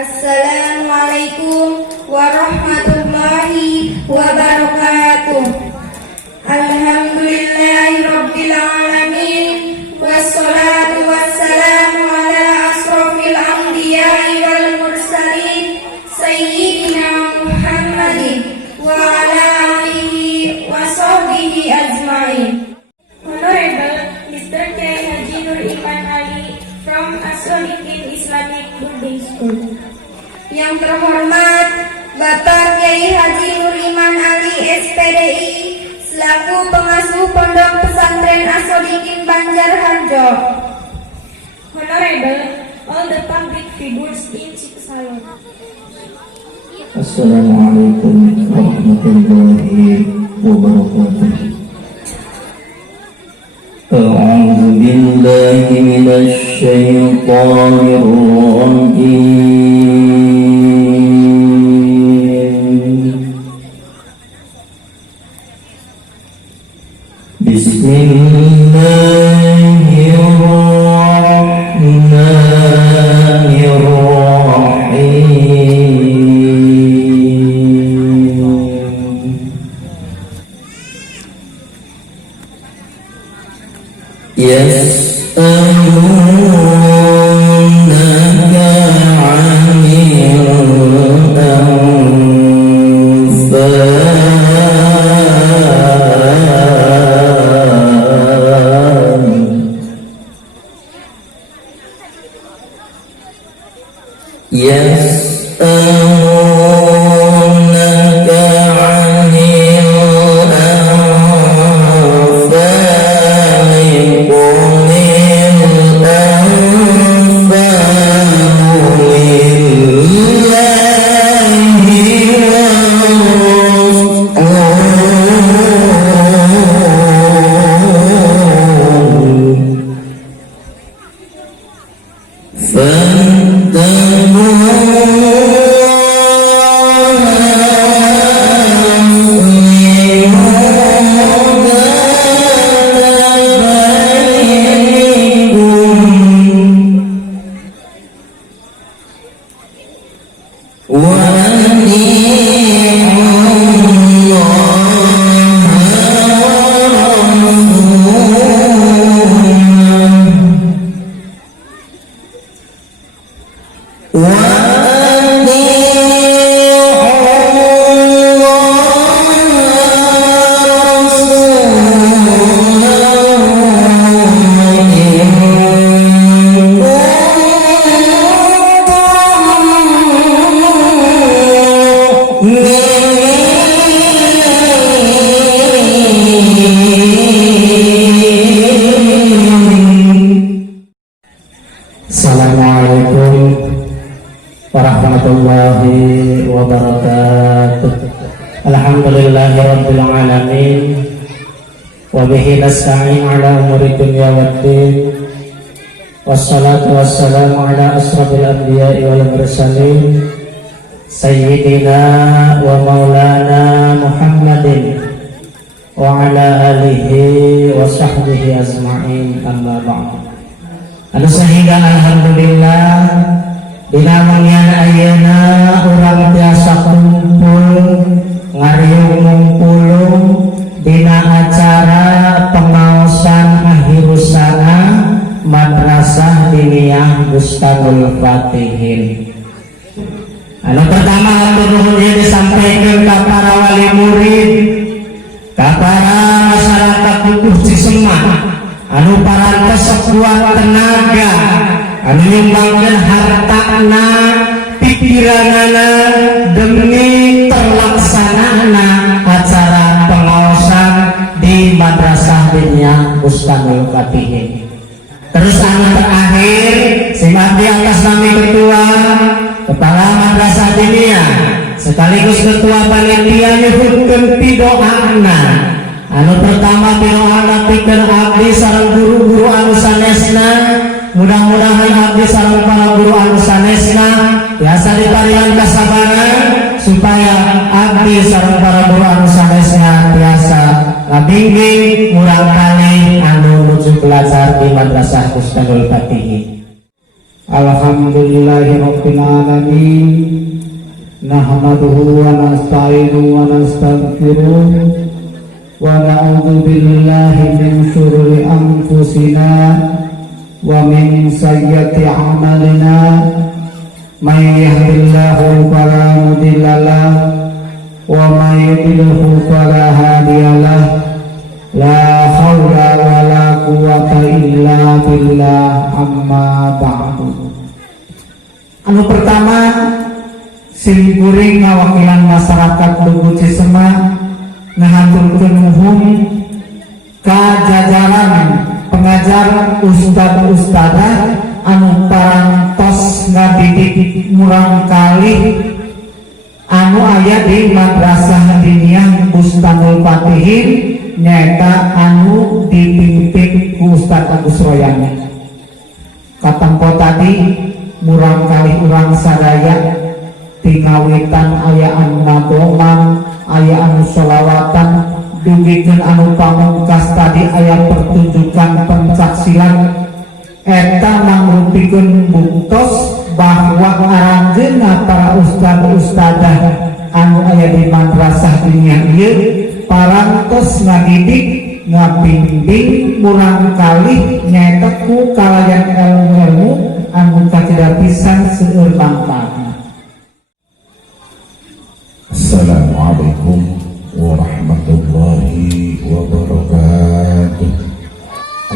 Assalamualaikum warahmatullahi wabarakatuh. Alhamdulillahirabbil alamin, wassalatu wassalamu ala asrofil anbiya'i wal mursalin sayyidina Muhammadin wa ala alihi wa sahbihi ajma'in. Honorable Mr. K. Haji Nur Iman Ali from As-Solikin Islamic Boarding School. Yang terhormat Bapak Kiai Haji Nur Iman Ali SPDI selaku pengasuh Pondok Pesantren As-Solikin Banjarharjo. Honorable all the public figures in Cipesalon. Assalamualaikum warahmatullahi wabarakatuh. أعوذ بالله من الشيطان الرجيم بسم الله الرحمن الرحيم يسألونك عن Assalamualaikum warahmatullahi wabarakatuh. Alhamdulillahirabbil alamin wa bihi nasta'in ala umuri dunya waddin. Wassalatu wassalamu ala asrofil anbiya'i wal mursalin sayyidina wa maulana Muhammadin wa ala alihi wa sahbihi ajma'in, amma ba'du. Anu sehingga alhamdulillah dina mangyan ayeuna urang tiasa kumpul ngariung ngumpulung dina acara pengaosan akhirusana Madrasah Diniyah Bustanul Fatihin. Anu pertama hatur nuhun disampaikan ka para wali murid, ka para masyarakat Dukuh Cisemah anu parantos sekuat tenaga, anu nyumbangkeun hartana, pikiranana demi terlaksanana acara pengaosan di Madrasah Diniyah Bustanul Fatihin. Terus anu terakhir simak di atas nami ketua kepala Madrasah Diniyah sekaligus ketua panitia nyuhutkeun pidoana. Anu pertama pidoana pikeun abdi sareng guru-guru anu sanesna, mudah-mudahan abdi sareng para guru anu sanesna biasa diparihan kasabaran supaya abdi sareng para guru anu sanesna biasa ngabimbing murang kali anu nuju belajar di Madrasah Bustanul Fatihin. Alhamdulillahirabbil alamin. Nahmaduhu wa nasta'inuhu wa nastaghfiruh wa na'udzu billahi min syururi anfusina wa min sayyiati a'malina. May yahdihillahu fala mudhillalah wa may yudlilhu fala hadiyalah. La haula wa la quwwata illa billah. Amma ba'du. Anu pertama, sim kuring ngawakilan masyarakat Lugu Cisema ngahaturkeun nuhun ka jajaran pengajar ustad-ustadah anu parantos ngadidik murang kalih anu aya di Madrasah Diniyah Bustanul Fatihin nyata anu dipimpin ku Ustaz Agus Royani. Katempo tadi murang kali urang sadaya tingawitan ayaan nagoman, ayaan sholawatan, dugikeun anu pamungkas tadi aya pertunjukan pencaksilat. Eta mangrupikeun buktos bahwa aranjeunna para ustad-ustadah anu aya di Madrasah Diniyah ieu parantos ngadidik ngabimbing murang kalih nyaeta ku kalayan ilmu-ilmu anu kacedak pisan seueur mangkana. Assalamualaikum warahmatullahi wabarakatuh.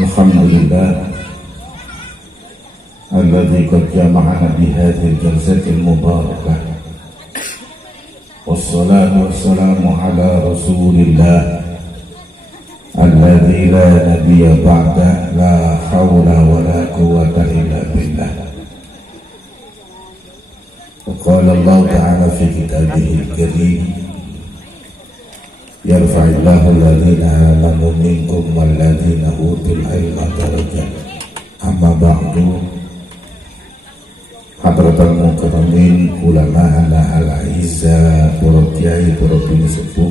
Alhamdulillah alladzi qad jama'ana bi hadhihi al-jalsatil mubarakah. Wassalatu wassalamu ala Rasulillah alladzi la nabiyya ba'da, la haula wa la quwwata illa billah. وقال الله تعالى في كتابه الكريم يرفع الله الذين آمنوا منكم والذين أوتوا العلم درجات. أما بعد hadratul mukarramin ulama'ana al-a'izzah, para kiai, para bini sepuh,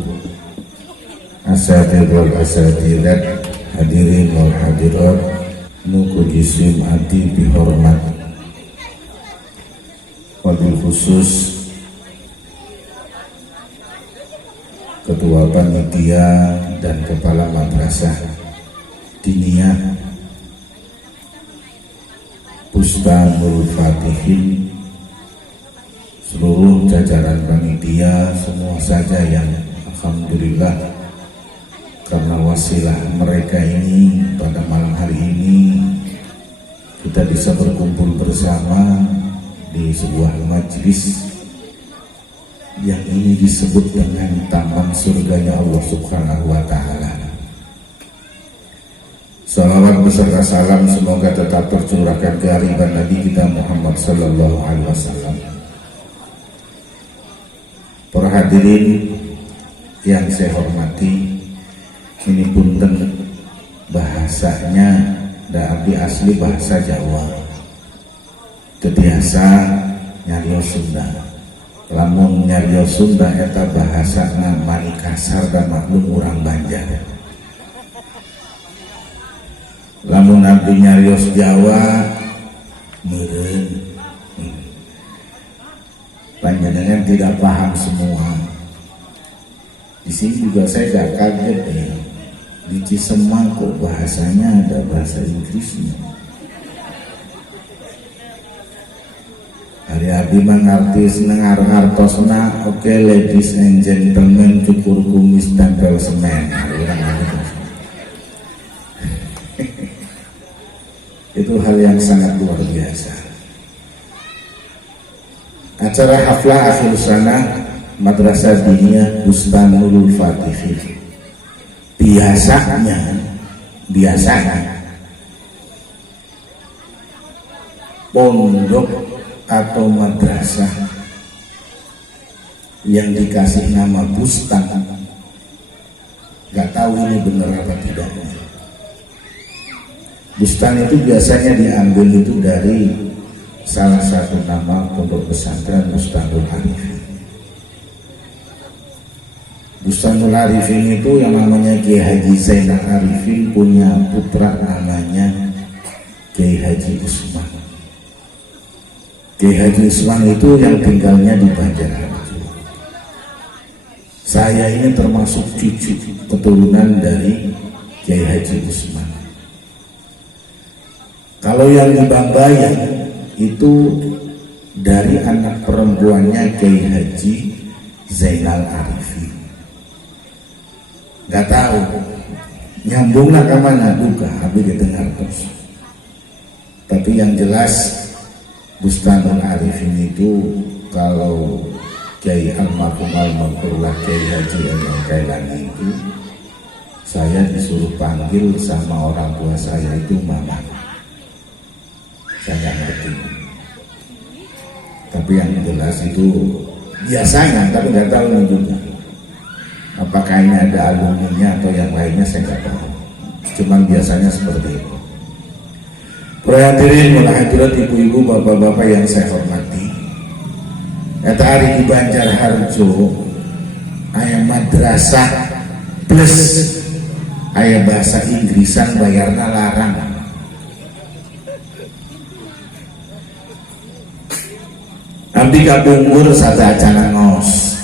asatidz wal asatidzat, hadirin wal hadirat nu jisim hati bihormat. Wabil khusus Ketua Panitia dan Kepala Madrasah Diniyah Bustanul Fatihin, seluruh jajaran panitia, semua saja yang alhamdulillah karena wasilah mereka ini pada malam hari ini kita bisa berkumpul bersama di sebuah majlis yang ini disebut dengan taman surganya Allah Subhanahu wa Ta'ala. Salawat beserta salam semoga tetap tercurahkan ke hariban Nabi kita Muhammad sallallahu alaihi wasallam. Para hadirin yang saya hormati, ini punten bahasanya da abdi asli bahasa Jawa. Biasa nyarios Sunda. Lamun nyarios Sunda eta bahasana mani kasar dan maklum urang Banjar. Lamun abdi nyarios Jawa meureun. Panjenengan tidak paham semua. Di sini juga saya gak kaget ya. Di Cisema kok bahasanya ada bahasa Inggrisnya. Hari abdi mengerti seneng hartosna. Oke, ladies and gentlemen, cukur kumis tempel semen. Itu hal yang sangat luar biasa. Acara haflah akhir sana Madrasah Diniyah Bustanul Fatihin biasanya pondok atau madrasah yang dikasih nama bustan, gak tahu ini benar apa tidak. Bustan itu biasanya diambil itu dari salah satu nama pondok pesantren Bustanul Arifin. Bustanul Arifin itu yang namanya Kiai Haji Zainal Arifin punya putra namanya Kiai Haji Usman. Kiai Haji Usman itu yang tinggalnya di Banjarharjo. Saya ini termasuk cucu keturunan dari Kiai Haji Usman. Kalau yang di Bambayan itu dari anak perempuannya Kiai Haji Zainal Arifin. Gak tahu nyambunglah ke mana duka habis didengar terus. Tapi yang jelas Bustanul Arifin itu kalau Kiai almarhum almarhumlah Kiai Haji Kailani itu saya disuruh panggil sama orang tua saya itu mama. Saya nggak ngerti. Tapi yang jelas itu biasanya, tapi nggak tahu ini juga. Apakah ini ada alumninya atau yang lainnya saya nggak tahu. Cuman biasanya seperti itu. Para hadirin wal hadirat, ibu-ibu, bapak-bapak yang saya hormati. Eta hari di Banjarharjo aya madrasah plus aya bahasa Inggrisan bayarna larang. Abdi kabungkur sata acana ngos.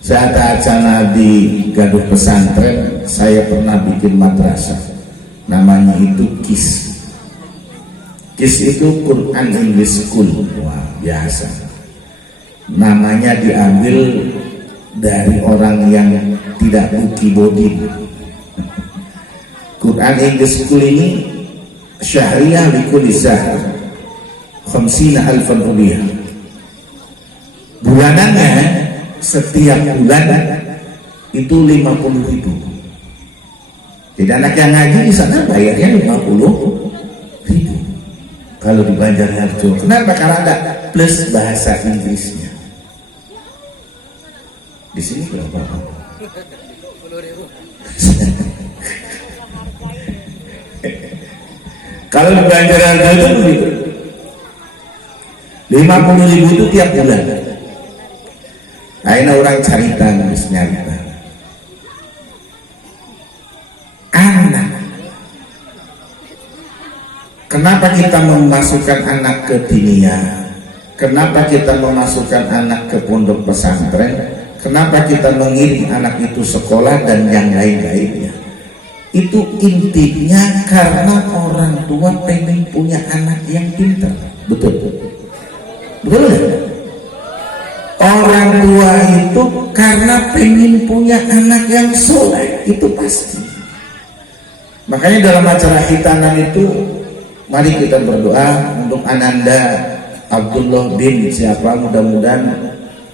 Sata acana di Gaduh Pesantren saya pernah bikin madrasah. Namanya itu KIS. KIS itu Quran English School. Wah, biasa. Namanya diambil dari orang yang tidak buki body. Quran English School ini syahriah likulli zahr 50,000 rupiah. Bulanannya setiap bulan itu 50.000. Jadi anak yang ngaji di sana bayarnya 50.000. Kalau di Banjarharjo, kenapa? Karena ada plus bahasa Inggrisnya. Di sini berapa? 50.000. Kalau di Banjarharjo itu begitu. 50.000 itu tiap bulan. Akhirnya orang cerita nulisnya anak. Kenapa kita memasukkan anak ke diniyah? Kenapa kita memasukkan anak ke pondok pesantren? Kenapa kita mengirim anak itu sekolah dan yang lain-lainnya? Itu intinya karena orang tua pengen punya anak yang pintar. Betul? Betul ya? Orang tua itu karena pengen punya anak yang soleh, itu pasti. Makanya dalam acara khitanan itu mari kita berdoa untuk Ananda Abdullah bin siapa, mudah-mudahan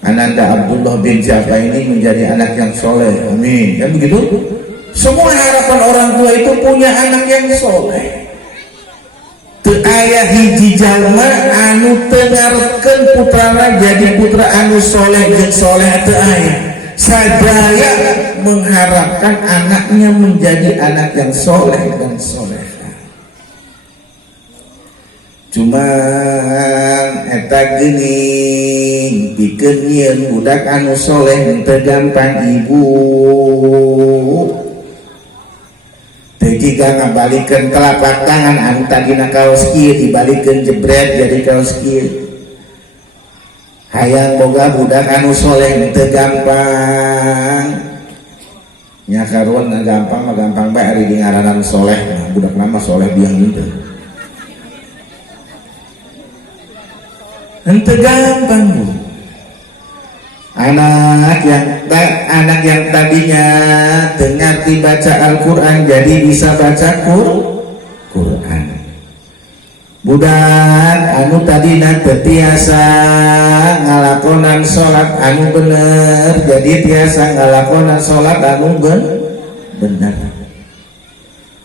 Ananda Abdullah bin siapa ini menjadi anak yang soleh, amin. Kan begitu? Semua harapan orang tua itu punya anak yang soleh. Teu aya hiji jalma anu teu ngarepkeun putrana jadi putra anu soleh jeung soleh teu aya. Sadaya mengharapkan anaknya menjadi anak yang soleh dan solehah. Cuman eta geuning pikeun nyieun budak anu soleh teu gampang ibu. Jika ngabalikeun telapak tangan anu tadina kaos kieu dibalikeun jebret jadi kaos kieu. Hayang boga budak anu soleh teu gampang. Nya karuan gampang mah gampang bae ari di ngaranan soleh. Nah, budak nama soleh biang henteu. Henteu gampang Bu. Anak yang tadinya dengar dibaca Al-Quran jadi bisa baca Quran. Budak anu tadina tetiasa ngalakonan sholat anu bener jadi tiasa ngalakonan sholat anu bener.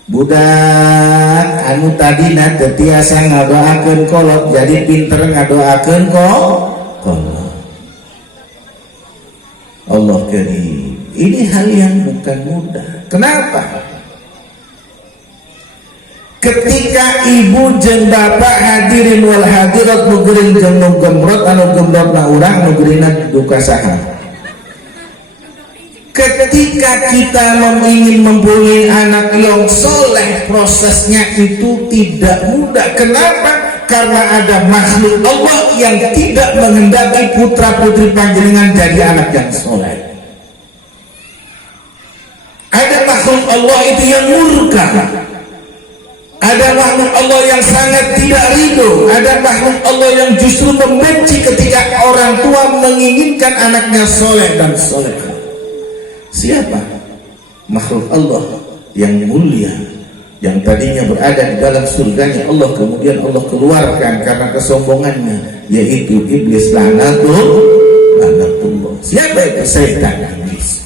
Budak anu tadina tetiasa ngadoakeun kolot jadi pinter ngadoakeun kolot. Allah Karim, ini hal yang bukan mudah. Kenapa? Ketika ibu jeung bapak hadirin wal hadirat nugerin jeung nu gemrot anu gemrotna urang nugerina duka saha. Ketika kita ingin mempunyai anak yang soleh, prosesnya itu tidak mudah. Kenapa? Karena ada makhluk Allah yang tidak menghendaki putra putri panjenengan jadi anak yang soleh. Ada makhluk Allah itu yang murka. Ada makhluk Allah yang sangat tidak ridho. Ada makhluk Allah yang justru membenci ketika orang tua menginginkan anaknya soleh dan soleh. Siapa? Makhluk Allah yang mulia, yang tadinya berada di dalam surganya Allah, kemudian Allah keluarkan karena kesombongannya, yaitu iblis laknatullah. Siapa itu? Setan, iblis.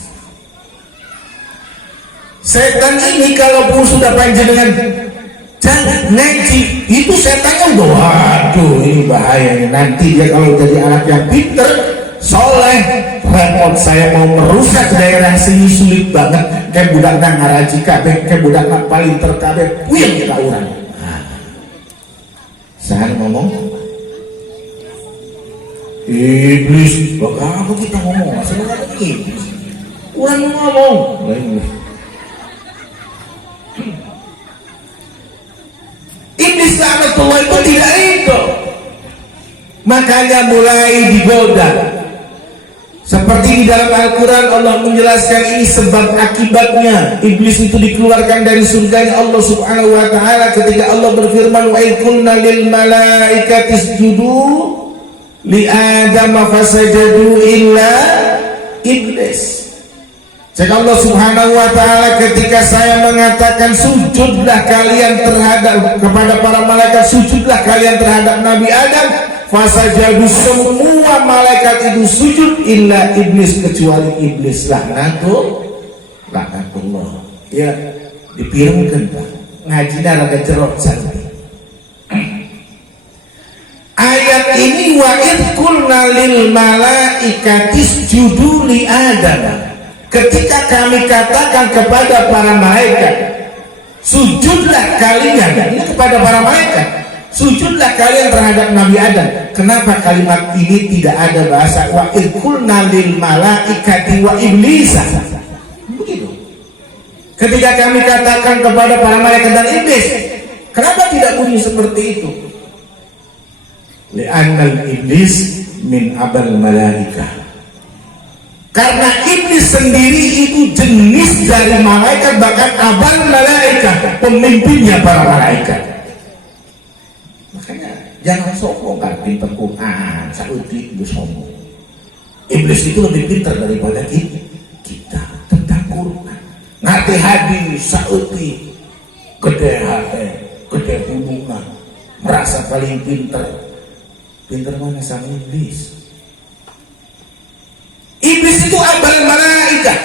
Setan ini kalaupun sudah panjenengan jangan ngaji, itu setannya udah waduh ini bahaya. Nanti dia kalau jadi anak yang pinter, soleh, repot, saya mau merusak daerah sini sulit banget. Kayak budak nang ngaraji kabeh, kayak budak nang paling terkabeh, puyeng kita orang. Saya ngomong iblis, apa kita ngomong? Saya ngomong iblis, orang ngomong iblis laknatullah itu tidak itu. Makanya mulai digoda. Seperti di dalam Al-Quran Allah menjelaskan ini sebab akibatnya iblis itu dikeluarkan dari surganya Allah Subhanahu wa ta'ala ketika Allah berfirman wa idh qulna lil malaikati isjudu li adama fasajadu illa iblis. Jika Allah Subhanahu wa ta'ala ketika saya mengatakan sujudlah kalian terhadap kepada para malaikat, sujudlah kalian terhadap Nabi Adam, fasajadu, semua malaikat itu sujud illa iblis, kecuali iblis laknatullah. Ya dipirengkeun Pak ngajina laga jerok saja. Ayat ini wa idh qulna lil malaikati isjudu li Adam. Ketika kami katakan kepada para malaikat, sujudlah kalian, ini kepada para malaikat, sujudlah kalian terhadap Nabi Adam. Kenapa kalimat ini tidak ada bahasa wa idh qulna lil malaikati wa iblisa? Begitu. Ketika kami katakan kepada para malaikat dan iblis, kenapa tidak bunyi seperti itu? Li'annal iblis min abal malaikah. Karena iblis sendiri itu jenis dari malaikat, bahkan abal malaikat, pemimpinnya para malaikat. Makanya jangan sombong kan pinter Quran, sauti itu sombong. Iblis itu lebih pintar daripada kita tentang Quran. Ngerti hadis, sauti, gede hati, gede hubungan, merasa paling pintar. Pintar mana sang iblis? Iblis itu abal malaikat.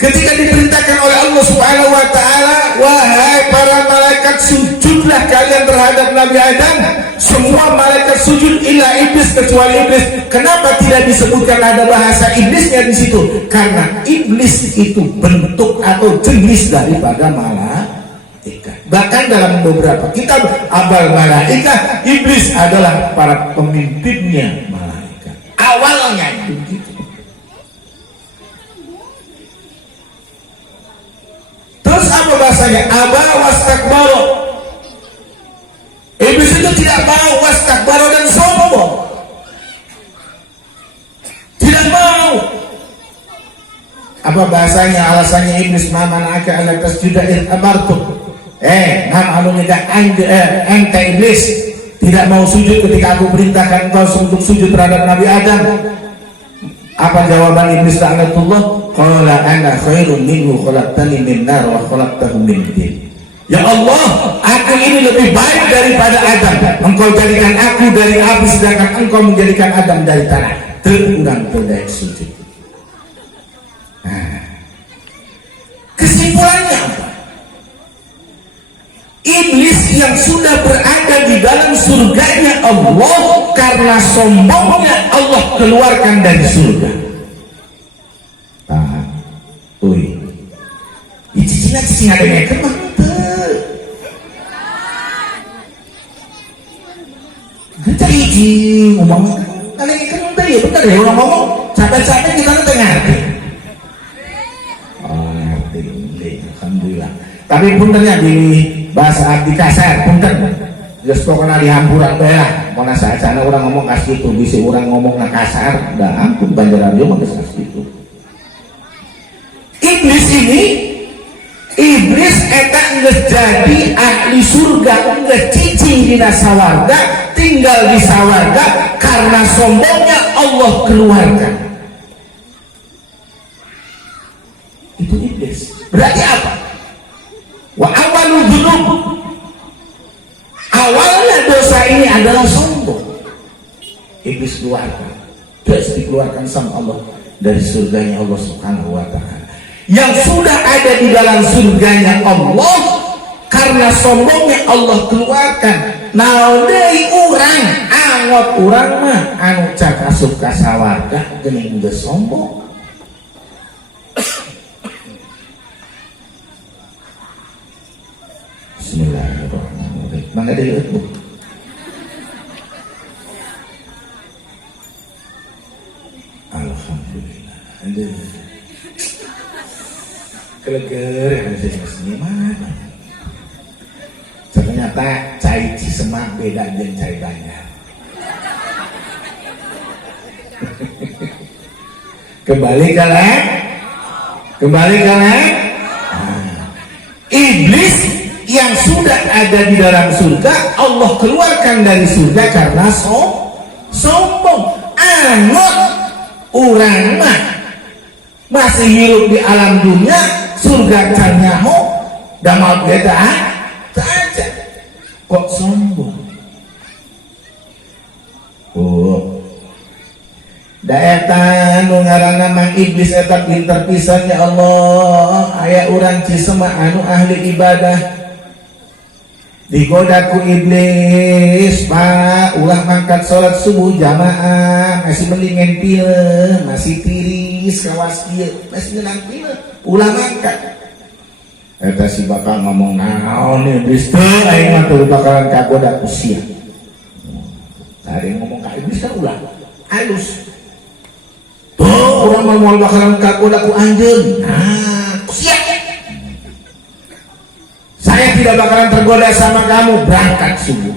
Ketika diperintahkan oleh Allah Subhanahu wa ta'ala, wahai para malaikat, sujudlah kalian terhadap Nabi Adam, semua malaikat sujud illa iblis, kecuali iblis. Kenapa tidak disebutkan ada bahasa iblisnya di situ? Karena iblis itu bentuk atau jenis daripada malaikat. Bahkan dalam beberapa kitab abal malaikat, iblis adalah para pemimpinnya malaikat. Awalnya begitu. Terus apa bahasanya? Aba wastakbaro. Iblis itu tidak mau, wastakbaro, dan sombong. Tidak mau. Apa bahasanya? Alasannya iblis mamanaka ala tasjuda in amartu. Ente iblis tidak mau sujud ketika aku perintahkan engkau untuk sujud terhadap Nabi Adam. Apa jawaban iblis laknatullah? Qala ana khairun minhu khalaqtani min nar wa khalaqtahu min tin. Ya Allah, aku ini lebih baik daripada Adam. Engkau jadikan aku dari api, sedangkan engkau menjadikan Adam dari tanah. Terurang terdaik sujud. Kesimpulannya apa? Iblis yang sudah berada di dalam surganya Allah, karena sombongnya Allah keluarkan dari surga. Cicing ada yang kemana? Kita izin ngomong, ada yang kemana ya? Bener ya orang ngomong, capek-capek kita nanti ngerti. Oh ngerti, alhamdulillah. Tapi puntennya di bahasa abdi kasar, punten. Geus pokona dihampuran bae lah. Mun saacana urang ngomong ka kitu, bisi urang ngomongna kasar, da ampun banjaran ieu mah geus kitu. Iblis eta geus jadi ahli surga, geus cicing dina sawarga, tinggal di sawarga karena sombongnya Allah keluarkan. Itu iblis. Berarti apa? Wa awalul dzunub, awalnya dosa ini adalah sombong. Iblis keluarkan, terus dikeluarkan sama Allah dari surganya Allah Subhanahu wa ta'ala. Yang sudah ada di dalam surganya Allah, karena sombongnya Allah keluarkan. Naon deui urang, angot urang mah anu cak asup ka sawarga geuning geus sombong. Bismillahirrahmanirrahim. Mangga deui Bu. Alhamdulillah. Aduh. Keleger yang ada di mana? Ternyata cai Cisemak beda dengan cai Banjar. Kembali kalian. Iblis yang sudah ada di dalam surga, Allah keluarkan dari surga karena sombong. Angot urang mah masih hidup di alam dunia, surga can nyaho, damal beda saja. Kok sombong? Oh, da eta nu ngaranna Mang Iblis eta pinter pisan ya Allah. Aya urang Cisemak anu ahli ibadah digoda ku iblis, Pak, ulah mangkat sholat subuh jamaah, masih mendingan pilih, masih tiris, kawas kieu, masih ngenang pilih, ulah mangkat. Eta si bapak ngomong naon iblis teh, aing mah teu bakalan kagoda ku sia. Tadi ngomong ka iblis kan ulah, halus. Tuh, urang mah moal bakalan kagoda ku anjeun. Nah, ku sia. Saya tidak bakalan tergoda sama kamu, berangkat subuh.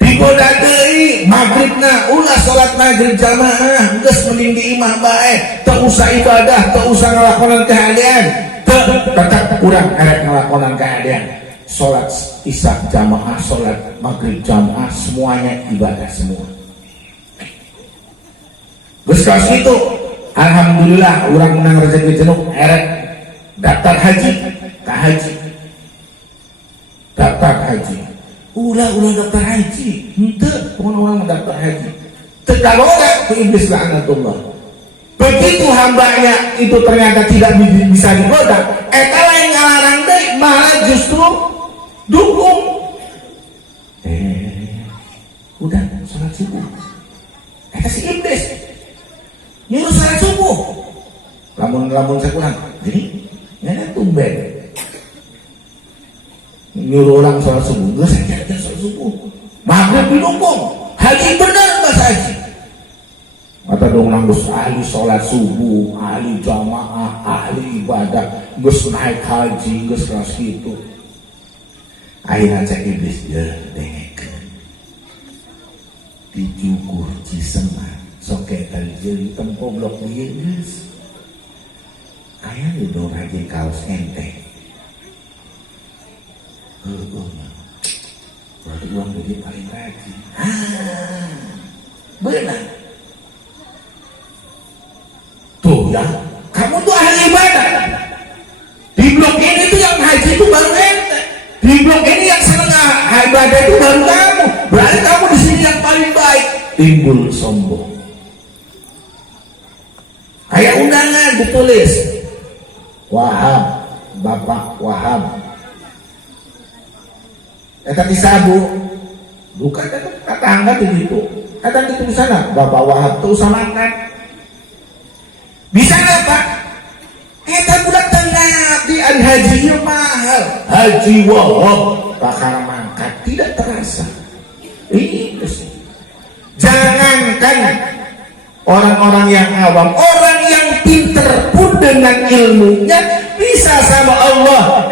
Digoda deui maghribna, ulah salat maghrib jamaah, geus mending di imah bae, teu usah ibadah, teu usah ngalakonan kehadean, tetep urang erek ngalakonan kehadean. Salat isya jamaah, salat maghrib jamaah, semuanya ibadah semua. Geus kaos itu, alhamdulillah urang menang rezeki jenuh, erek daftar haji. Daftar haji ulah daftar haji henteu orang daftar haji tergoda ke iblis laknatullah. Begitu hambanya itu ternyata tidak bisa digoda, eta lain ngalarang deui, malah justru dukung. Udah salat subuh, eta si iblis nyuruh salat subuh, lamun sakurang jadi nyana tumben nyuruh orang sholat subuh, gak saja sholat subuh, maghrib didukung, haji benar mas haji. Mata dong nanggus ahli sholat subuh, ahli jamaah, ahli ibadah, gus naik haji, gus kelas gitu. Akhirnya cek iblis ya dengekeun, dijukur Cisemak, soke tadi jadi tempoblok dia gus. Ayah udah rajin kaos enteng. Berarti uang duit paling rajin. Benar. Tuh ya, kamu tuh ahli ibadah. Di blok ini tuh yang haji itu baru ente. Di blok ini yang seneng ibadah itu baru kamu. Berarti kamu di sini yang paling baik. Timbul sombong. Kayak undangan ditulis. Wahab, Bapak Wahab. Eta disabu, bukan tetangga di situ. Eta di sana, Bapak Wahab tuh usah makan. Bisa nggak Pak? Eta budak tengah di haji mahal. Haji Wahab bakal mangkat tidak terasa. Ini jangankan orang-orang yang awam, orang yang pinter pun dengan ilmunya bisa sama Allah.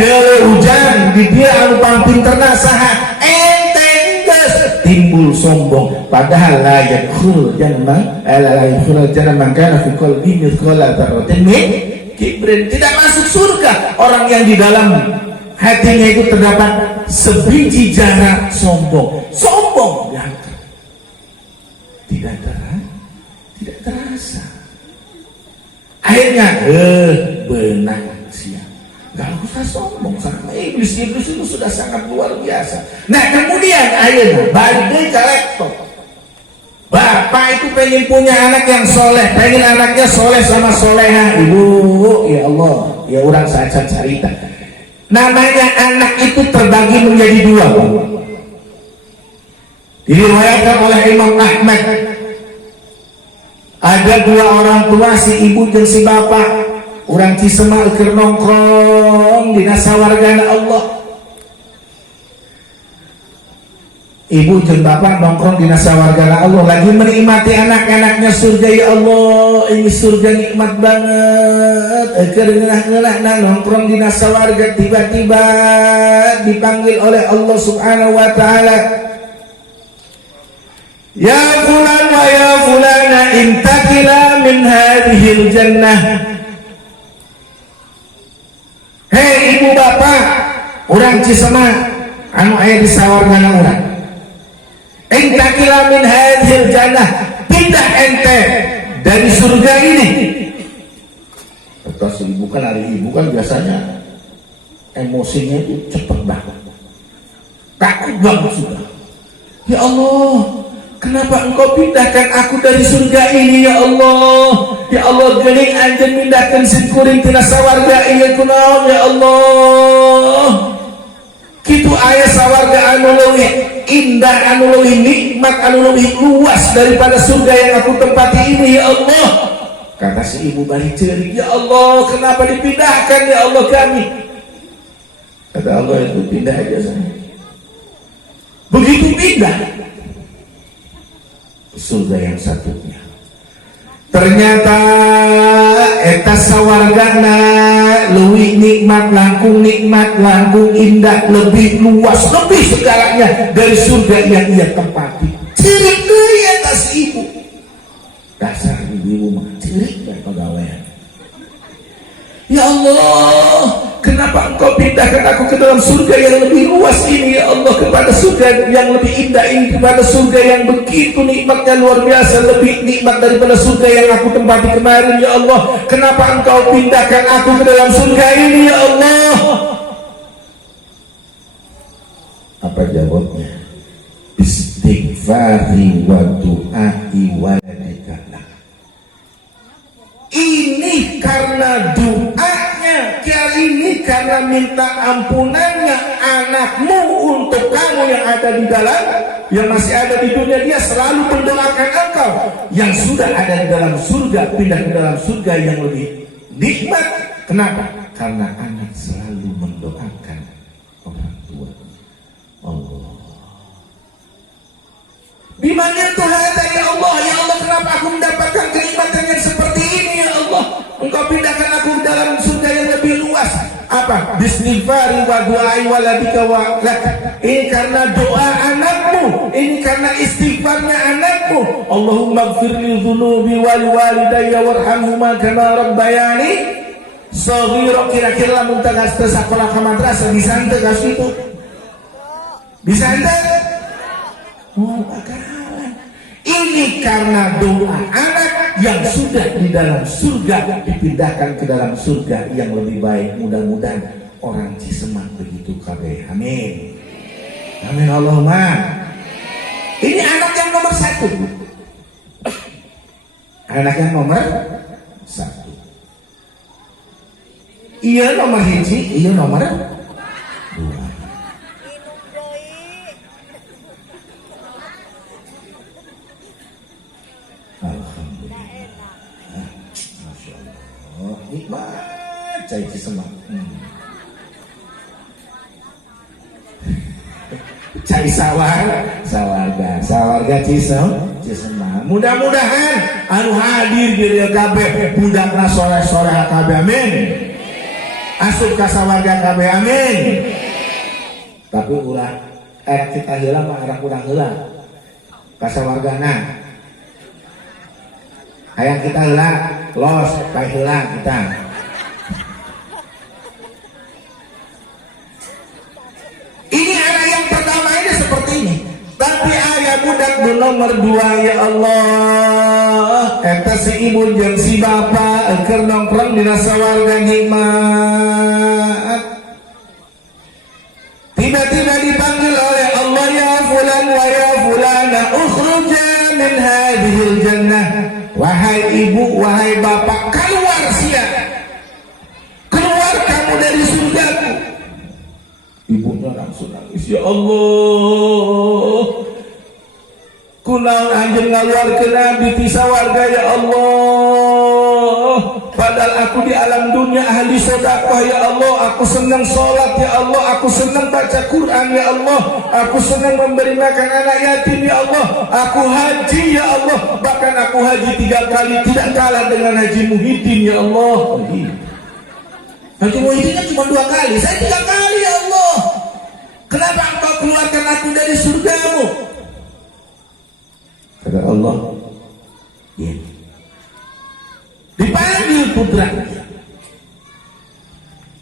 Jele hujan menang di dia anu pang pinterna saha enteng geus timbul sombong padahal la yadkhul jannah man kana fi qalbihi mithqala dzarratin min kibrin. Tidak masuk surga orang yang di dalam hatinya itu terdapat sebiji zarah sombong. Sombong diangkat. Tidak terasa. Akhirnya benang siap. Gak usah sombong sama iblis itu sudah sangat luar biasa. Nah kemudian akhirnya balik deui ka laptop. Bapak itu pengen punya anak yang soleh, pengen anaknya soleh sama soleha. Ibu, ya Allah, ya orang saja cerita. Namanya anak itu terbagi menjadi dua. Diriwayatkan oleh Imam Ahmad. Ada dua orang tua, si ibu dan si bapak. Orang Cisemal keur nongkrong dina sawargana Allah. Ibu dan bapak nongkrong di sawargana Allah lagi menikmati anak-anaknya surga. Ya Allah, ini surga nikmat banget. Ngeunah-ngeunah nongkrong di sawarga, tiba-tiba dipanggil oleh Allah Subhanahu wa taala. Ya fulan wa ya fulana intakila min hadhil jannah. Hei ibu bapak, orang Cisemal anu aya di sawargana urang. Intakila min hadhil jannah, pindah ente dari surga ini. Kata si ibu kan, hari ibu kan biasanya emosinya itu cepat banget, takut banget sudah. Ya Allah, kenapa engkau pindahkan aku dari surga ini ya Allah? Ya Allah, geuning anjeun pindahkan sikuring tina sawarga ieu kunaon ya Allah? Kitu aya sawarga anu leuwih indah, anu leuwih nikmat, anu leuwih luas daripada surga yang aku tempati ini ya Allah. Kata si ibu balik ceurik, ya Allah, kenapa dipindahkan ya Allah kami? Kata Allah, itu pindah aja sana. Begitu pindah surga yang satunya, ternyata eta sawargana leuwih nikmat, langkung indah, lebih luas, lebih segalanya dari surga yang ia tempati. Cirik deui eta si ibu. Dasar ibu mah cirik dan pegawaian. Ya Allah, kenapa engkau pindahkan aku ke dalam surga yang lebih luas ini ya Allah, kepada surga yang lebih indah ini, kepada surga yang begitu nikmatnya luar biasa, lebih nikmat daripada surga yang aku tempati kemarin ya Allah. Kenapa engkau pindahkan aku ke dalam surga ini ya Allah? Apa jawabnya? Istighfari wa du'ai waladika. Ini karena doanya, ini karena minta ampunannya anakmu untuk kamu yang ada di dalam, yang masih ada di dunia. Dia selalu mendoakan engkau yang sudah ada di dalam surga pindah ke dalam surga yang lebih nikmat. Kenapa? Karena anak selalu mendoakan orang tua. Allah, di mana Tuhan ya Allah? Ya Allah, kenapa aku mendapatkan kenikmatan yang seperti ini ya Allah? Engkau pindahkan aku dalam surga yang lebih luas. Apa? Bismillahirrahmanirrahim wa du'ai waladika wa lak. Ini karena doa anakmu, ini karena istighfarnya anakmu. Allahumma ighfirli dzunubi wal walidayya warhamhuma kama rabbayani shaghira. Kira-kira lamun tegas teu sakola ka madrasah bisa henteu ka situ? Bisa henteu? Oh, bakalan. Ini karena doa anak yang sudah di dalam surga dipindahkan ke dalam surga yang lebih baik. Mudah-mudahan orang Cisemal begitu kabeh. Amin. Amin Allahumma. Ini anak yang nomor 1. Anak yang nomor 1. Iya nomor 1, iya nomor 2. Nikmat cai Cisemal. Cai sawarga Cisemal. Mudah-mudahan anu hadir di dieu kabeh budakna soleh-soleh kabeh. Amin. Asup ka sawarga kabeh. Amin. Tapi ulah kita heula mah arek urang heula. Kasawargana. Hayang kita heula los ka heula kita. Ini anak yang pertama ini seperti ini. Tapi ayah budak nomor 2 ya Allah. Eta si ibu jeung si bapa keur nongkrong dina sawarga nikmat. Tiba-tiba dipanggil oleh Allah, ya fulan wa ya fulana ukhruja min hadhil jannah. Wahai ibu, wahai bapak, keluar sia. Keluar kamu dari surgaku. Ibunya langsung nangis, ya Allah. Kunaon anjeun ngaluarkeun nabi ti sawarga ya Allah. Padahal aku di alam dunia ahli sedekah ya Allah, aku senang sholat ya Allah, aku senang baca Quran ya Allah, aku senang memberi makan anak yatim ya Allah, aku haji ya Allah, bahkan aku haji 3 kali, tidak kalah dengan Haji Muhyiddin ya Allah. Haji Muhyiddin kan cuma 2 kali, saya 3 kali ya Allah. Kenapa engkau keluarkan aku dari surgamu? Kata Allah, ya. Dipanggil putranya,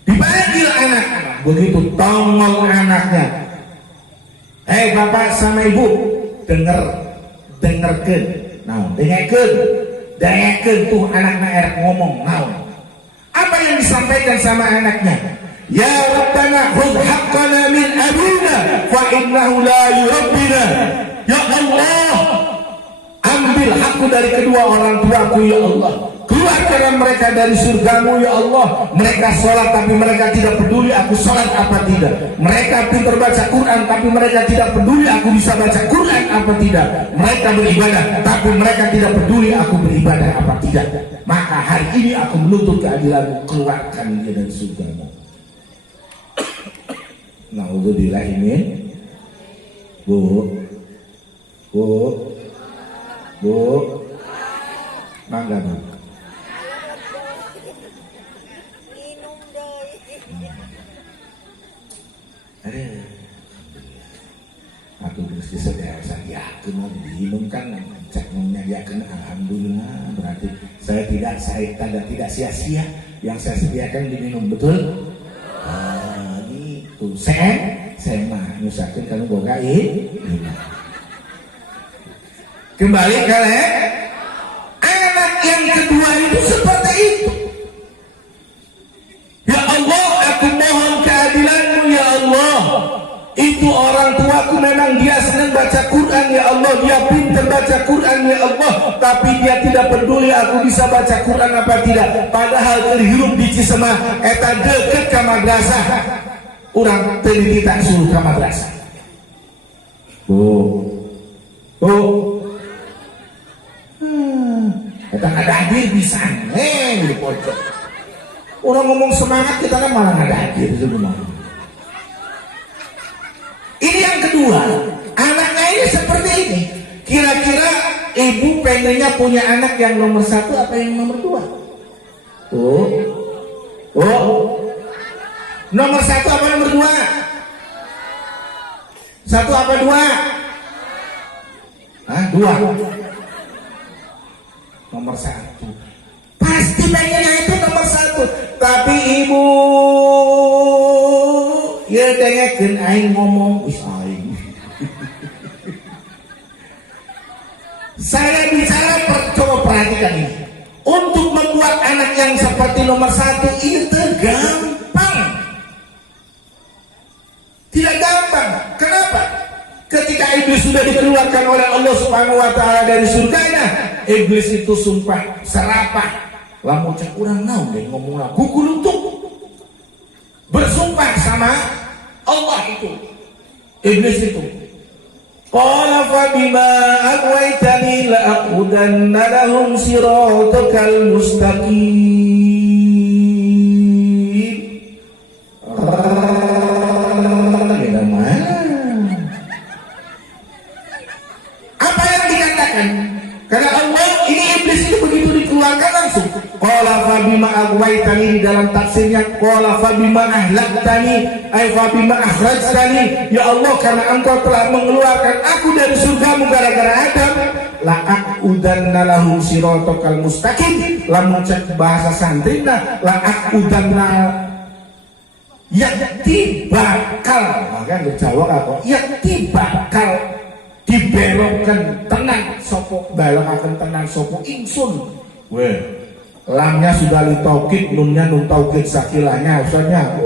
dipanggil anak, begitu tongol anaknya. Bapak sama ibu, dengarkan, dengarkan tuh anaknya erek ngomong, apa yang disampaikan sama anaknya? Ya Rabbana khudh haqqana min abina fa innahu la yurabbina. Ya Allah, ambil hakku dari kedua orang tuaku ya Allah. Keluarkan mereka dari surgamu ya Allah. Mereka sholat tapi mereka tidak peduli aku sholat apa tidak. Mereka pintar baca Quran tapi mereka tidak peduli aku bisa baca Quran apa tidak. Mereka beribadah tapi mereka tidak peduli aku beribadah apa tidak. Maka hari ini aku menuntut keadilanmu, keluarkan dia dari surgamu. Na'udzubillah min. Bu, mangga bu. Aku terus disediakan diminum kan cek menyediakan, alhamdulillah, berarti saya tidak sia-sia yang saya sediakan diminum, betul? Gitu. Saya mah nyusahin kalau bogain. Kembali kalian, anak yang kedua itu seperti itu. Ya Allah, aku mohon keadilanmu ya Allah. Itu orang tuaku memang dia senang baca Quran ya Allah, dia pintar baca Quran ya Allah, tapi dia tidak peduli aku bisa baca Quran apa tidak. Padahal terhirup di Cisemah eta deket ke madrasah. Urang teliti tak suruh ke madrasah. Kita ada hadir bisa di pojok. Orang ngomong semangat kita kan malah ada hadir itu gimana? Ini yang kedua, anaknya ini seperti ini. Kira-kira ibu pengennya punya anak yang nomor 1 apa yang nomor 2? Nomor 1 apa nomor 2? 1 apa 2? 2. Nomor 1. Pasti pengennya itu nomor 1. Tapi ibu ya dengekeun aing ngomong wis aing. Saya bicara coba perhatikan ini. Untuk membuat anak yang seperti nomor 1 itu gampang. Tidak gampang. Kenapa? Ketika iblis sudah dikeluarkan oleh Allah Subhanahu wa taala dari surganya, iblis itu sumpah serapah. Lamun cek urang naon deh ngomong lah kukuluntuk. Bersumpah sama Allah itu, iblis itu. Qala fa bima aghwaytani la aqudanna lahum siratakal mustaqim. Apa yang dikatakan? Karena Allah ini iblis itu begitu dikeluarkan langsung. Qala fa bima aghwaytani, di dalam tafsirnya qala fa bima ahlaktani ay fa bima akhrajtani, ya Allah karena engkau telah mengeluarkan aku dari surgamu gara-gara Adam, la aqudanna lahum siratal mustaqim, lamun cek bahasa santrina la aqudanna yakti bakal, maka Jawa apa yakti bakal dibelokkan tenang sopo, balokaken tenang sopo ingsun. Weh, lamnya sudah litokit, nunnya nun taukid sakilanya, usahanya.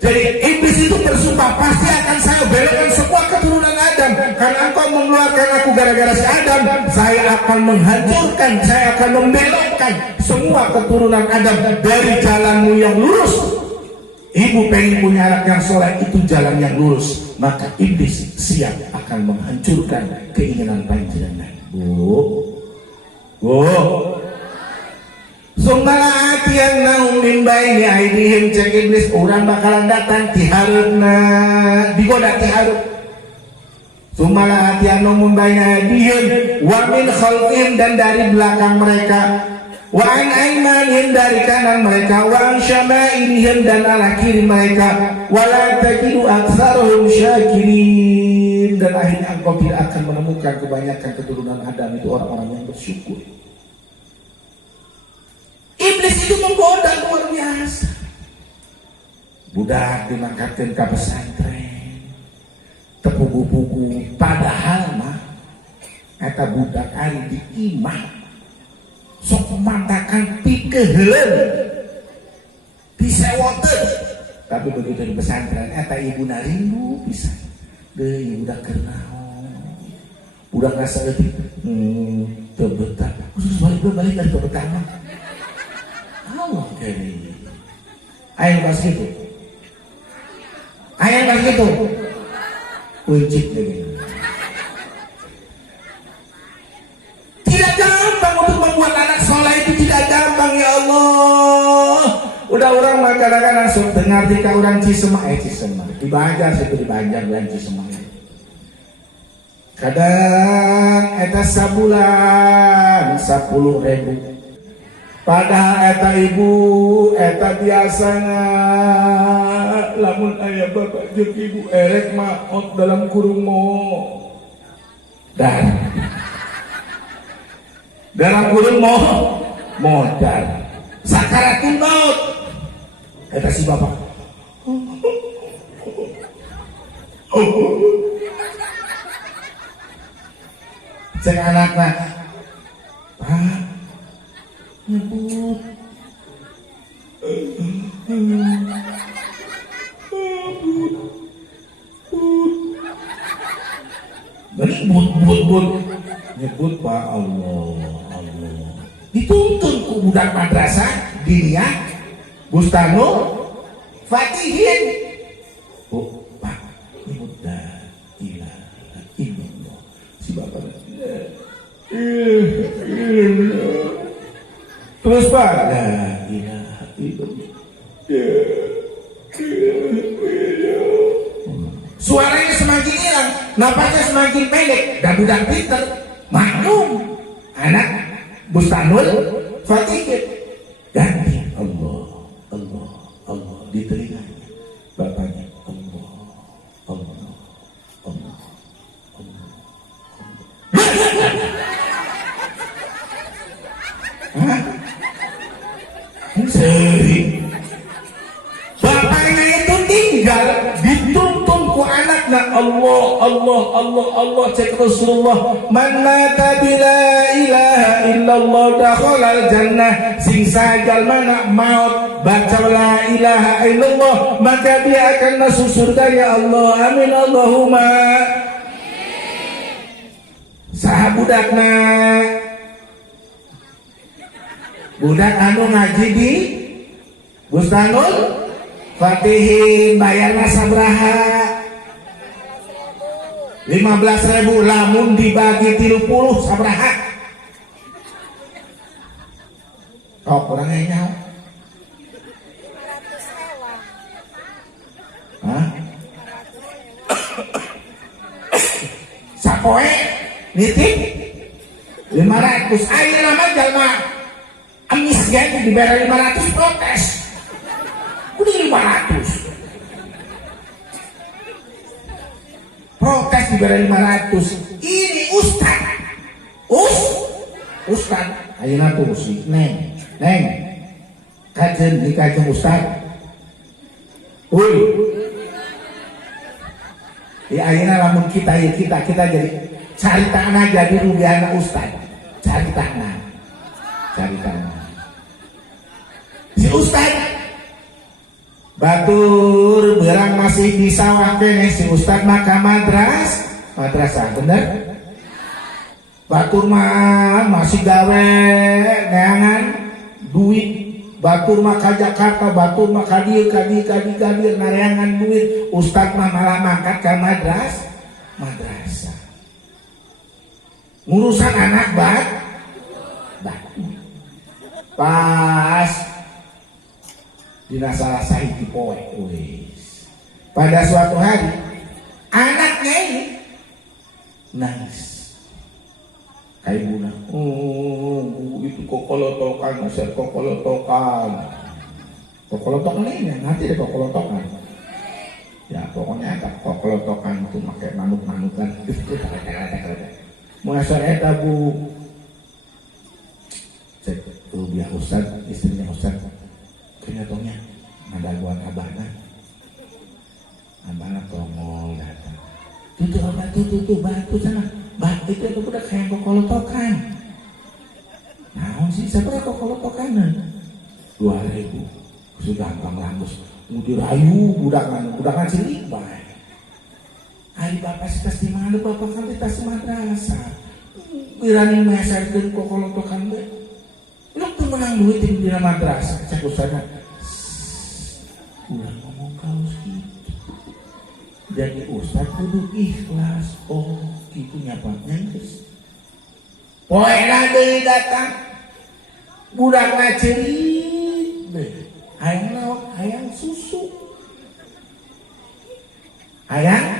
Jadi iblis itu bersumpah pasti akan saya belokkan semua keturunan Adam, karena engkau mengeluarkan aku gara-gara si Adam, saya akan menghancurkan, saya akan membelokkan semua keturunan Adam dari jalanmu yang lurus. Ibu pengen punya anak yang soleh, itu jalan yang lurus, maka iblis siap akan menghancurkan keinginan panjenengan. Bu, sumala atian naum min baini aidihim, cek iblis orang bakalan datang tiharupna, digoda tiharup. Sumala atian naum min baini aidihim wa min khalfihim, dan dari belakang mereka, wa an aimanihim, dari kanan mereka, wa an syama'ilihim, dan arah kiri mereka, wala tajidu aktsarahum syakirin, dan akhirnya engkau tidak akan menemukan kebanyakan keturunan Adam itu orang-orang yang bersyukur. Iblis itu menggoda luar biasa. Budak dimangkatkeun ka pesantren, tepugu-pugu, padahal mah eta budak ari di imah sok mantakan pikeheun disewoteun, tapi begitu di pesantren eta ibuna rindu pisan. Deui budak keur naon, budak rasa leutik teu betah, khusus balik dari teu betah mah Allah keri. Ayo pas gitu, ayo pas gitu, uncik lagi. Tidak gampang untuk membuat anak soleh, itu tidak gampang ya Allah. Udah orang kadang-kadang langsung dengar tika orang Cisemak, di Banjar, situ di Banjar bulan Cisemak. Kadang eta sabulan 10.000. Padahal eta ibu, eta biasanya lamun ayah bapak jeung ibu erek maot dalam kurung mo. Dan dalam kurung modal sakaratul maut. Eta si bapak cek anaknya, Pak nyebut nyebut Pak Allah dituntun ku budak madrasah dinia Bustano Fatihin. Oh Pak nyebut la ilaha illallah, si bapak terus Pak la ilaha illallah, suaranya semakin hilang, napasnya semakin pendek, dan budak pinter maklum anak Bustanul Fatih ganti Allah di telinganya, bapaknya Allah. Hah? Sering bapaknya itu tinggal dituntun ku anaknya Allah cek Rasulullah, man mata bila ilaha illallah dakhalal jannah, sing sajal mana maut baca la ilaha illallah maka dia akan masuk surga ya Allah, amin Allahumma. Saha budakna, budak anu ngaji di Bustanul Fatihin, bayarna sabraha 15.000, lamun dibagi 30 sabraha. Oh kurangnya nyawa. Hah? Sapoe nitip 500, ayo nama jalma amis ganti diberi 500 protes. Udah 500. Protes diberi 500. Ini Ustaz. Ustaz. Ayeuna tuh si Neng. Kajen di kajen Ustaz. Di ayeuna lamun kita jadi cari tanah jadi rubiana Ustaz. Cari tanah. Si Ustaz batur berang masih bisa wakene si Ustaz maka madrasah bener. Batur mah masih gawe neangan duit. Batur mah ka Jakarta, batur mah ka dieu nareangan duit. Ustaz mah malah mangkat ka madrasah. Ngurusan anak batu. Pas dina salah sahiji poe pada suatu hari anaknya ini nangis kayak buna itu kokolotokan ini nanti deh kokolotokan ya pokoknya ada kokolotokan itu pakai manuk-manukan muasal eta bu cek biar Ustaz istrinya Ustaz kenyataannya ngadaguan abana tongol datang tuh batu sana batu itu udah kayak kokolotokan nah sih siapa kokolotokan 2.000 sudah gampang langus dirayu budakan cilik baik hari bapak sih pasti malu bapak kan kita madrasah berani mesarkeun kokolotokan deh lu tuh menang duit di madrasah cek usahanya udah ngomong kau gitu jadi Ustaz kudu ikhlas gitu nyapanya guys poe deui datang budak ngacerit deh hayang susu hayang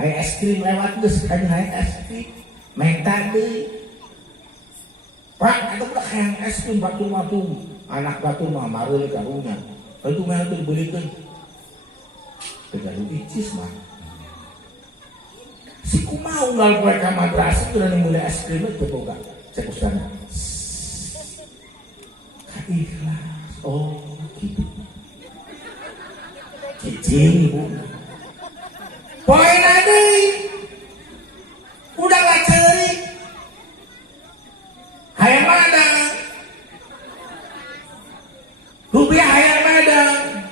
es krim lewat geus kan hayang es krim minta deui Pak, itu udah hayang es krim batu anak batu mah mareuh karunya. Itu mah teu dibelikeun. Tegalu icis mah. Si kumaha unggal poe ka madrasah teu meuli es krim teu boga. Cek ustana. Ikhlas. Gitu. Cicing ibu. Poena deui. Udah gak ceurik. Hayang madang rupiah hayang madang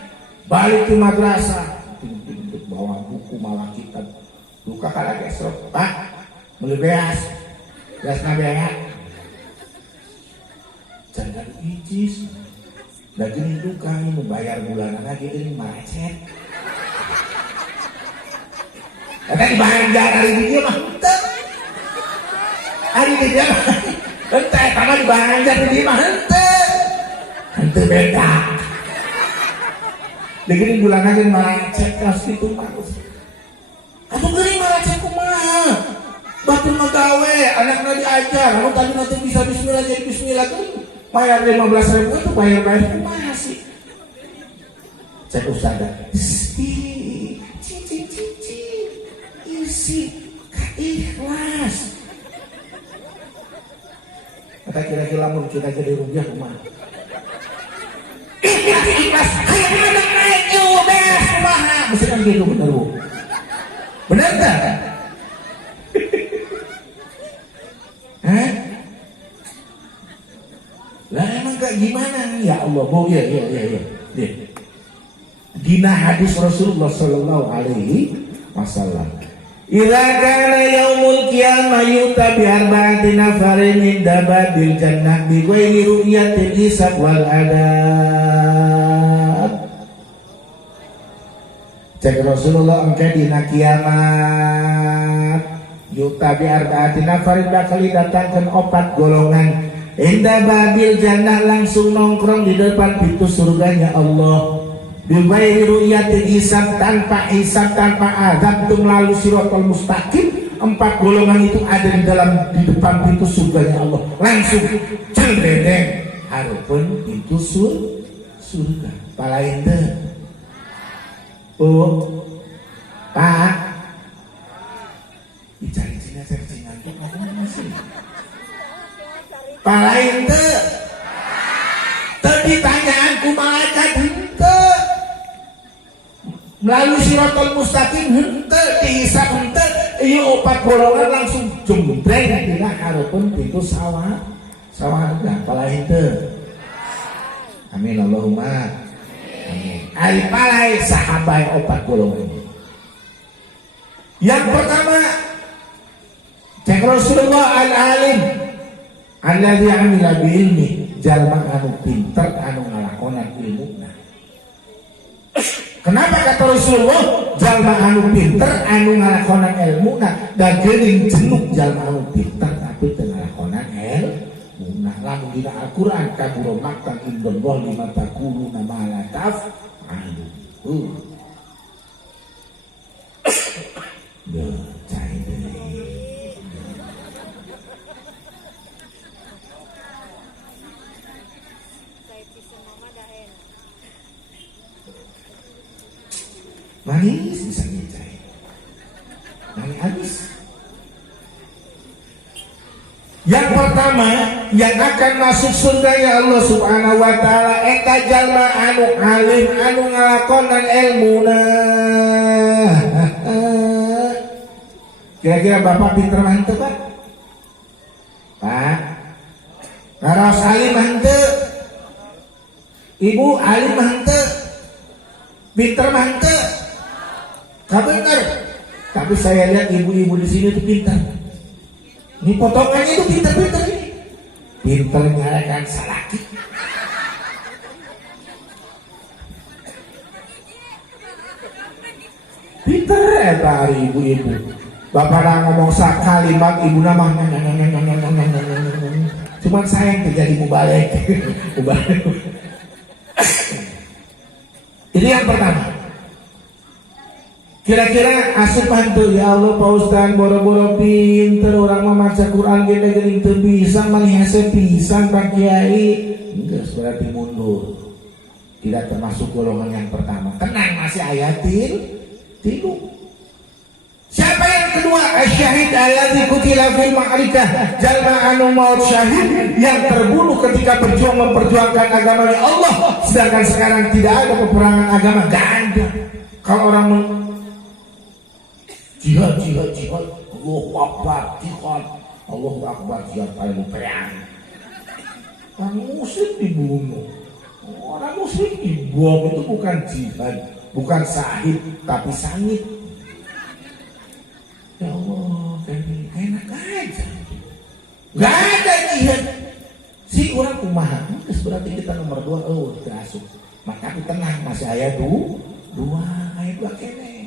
balik ke madrasah bawa buku malah kitab luka kada gesrok pak meuli beas nabeat jangan ijis da geuning tukang membayar bulanan lagi geuning macet eta dibayar hari dia mah teu hari dia ente sama dibanjar di mah ente beda begini bulan lagi macet kas itu bagus atau gini macet kumaha batur magawe anaknya diajar kalau tadi nanti bisa bismillah jadi bismillah tuh bayar 15.000 itu bayar kumaha sih cek ustazah isi ikhlas kata kira-kira lamun kita jadi rupiah kumaha ikhlas hayang ada naik beres kumaha mesti kan gitu bener bu bener tak? Lah emang kayak gimana ya Allah bu ya dina hadis Rasulullah sallallahu alaihi wasallam ila kana yaumul qiyamah yuta bi arba'ati nafarin min dababil jannah bi ghairi ru'yatil hisab wal adab. Cek Rasulullah engke dina kiamat yuta bi arba'ati nafarin bakal didatangkeun 4 golongan inda babil jannah langsung nongkrong di depan pintu surganya Allah. Bibairi ru'yatin hisab tanpa azab tung lalu siratal mustaqim 4 golongan itu ada di depan pintu surganya Allah. Langsung cendedeng hareupeun pintu surga. Palain teh. Oh. Pak. Dicari Cina tuh ngomong masih. Palain teh. Teu ditanyaan ku malaikat henteu. Melalui Siratal Mustaqim henteu, dihisab henteu. Ieu 4 golongan langsung jembreng dina hareupeun pintu sawarga. Palain teh. Amin Allahumma. Amin. Ari palai sahabat 4 golongan. Yang pertama, cek Rasulullah al-alim alladzi amila bi ilmi, jalma anu pinter anu ngalakonan ilmuna. Kenapa kata Rasulullah jalma anu pinter anu ngalakonan ilmuna, da geuning jenuk jalma anu pinter tapi teu ngalakonan ilmuna. Lamun dina Al-Qur'an kaburo maktan indallah lima taquluna ma la taf'alun. Cai deui. Manis bisa ngecai. Manis habis. Yang pertama yang akan masuk surga ya Allah Subhanahu wa taala eta jalma anu alim anu ngalakonan ilmuna. Kira-kira Bapak pinter mah henteu, Pak? Pak. Ngaros alim mah henteu. Ibu alim mah henteu. Pinter mah henteu. Kabener. Tapi saya lihat ibu-ibu di sini tuh pintar. Ini potongannya itu pintar-pintar ini. Pintar nyalakan salaki. Pintar eta hari ibu-ibu. Bapak dah ngomong sakalimat ibu nama cuman saya yang terjadi mubalik. Ini yang pertama. Kira-kira asupan tuh ya Allah Pak Ustaz boro-boro pinter orang membaca Quran gede-gede teu bisa malihase pisan Pak Kiai. Enggak, berarti mundur. Tidak termasuk golongan yang pertama. Tenang masih ayatin tilu. Siapa yang kedua? Asyahid alladzi qutila fil ma'rikah. Jalma anu maut syahid yang terbunuh ketika memperjuangkan agamanya Allah. Sedangkan sekarang tidak ada peperangan agama, enggak ada. Kalau orang jihad Allahu Akbar jihad Allahu Akbar jihad paling perang. Orang muslim dibunuh, orang muslim dibuang itu bukan jihad, bukan syahid tapi sangit. Ya Allah, enak aja. Gak ada jihad. Si orang kumaha, berarti kita nomor 2 kita asup. Maka kita tenang masih ayat 2 ayat 2 kene.